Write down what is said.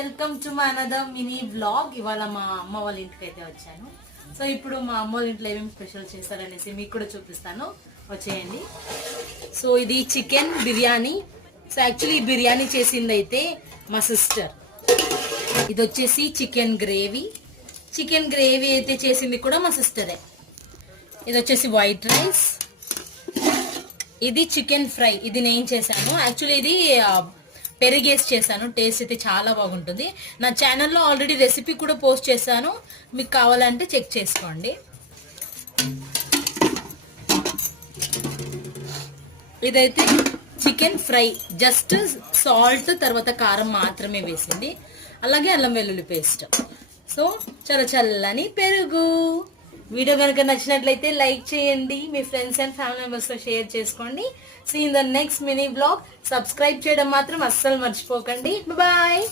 Welcome to my another mini vlog. ఇవాళ మా అమ్మ వాళ్ళ ఇంటికి అయితే వచ్చాను. సో ఇప్పుడు మా అమ్మ వాళ్ళ ఇంట్లో ఏమేమి స్పెషల్ చేస్తారనేసి మీకు కూడా చూపిస్తాను, వచ్చేయండి. సో ఇది చికెన్ బిర్యానీ. సో యాక్చువల్లీ ఈ బిర్యానీ చేసింది అయితే మా సిస్టర్. ఇది వచ్చేసి చికెన్ గ్రేవీ అయితే చేసింది కూడా మా సిస్టరే. ఇది వచ్చేసి వైట్ రైస్. ఇది చికెన్ ఫ్రై, ఇది నేను చేశాను. యాక్చువల్లీ ఇది పెరిగేసి చేశాను. టేస్ట్ అయితే చాలా బాగుంటుంది. నా ఛానల్లో ఆల్రెడీ రెసిపీ కూడా పోస్ట్ చేశాను, మీకు కావాలంటే చెక్ చేసుకోండి. ఇదైతే చికెన్ ఫ్రై, జస్ట్ సాల్ట్ తర్వాత కారం మాత్రమే వేసింది, అలాగే అల్లం వెల్లుల్లి పేస్ట్. సో చల్లని పెరుగు. వీడియో కనుక నచ్చినట్లయితే లైక్ చేయండి, మీ ఫ్రెండ్స్ అండ్ ఫ్యామిలీ మెంబర్స్ తో షేర్ చేసుకోండి. See in the next mini blog. Subscribe చేయడం మాత్రం అస్సలు మర్చిపోకండి. బాయ్.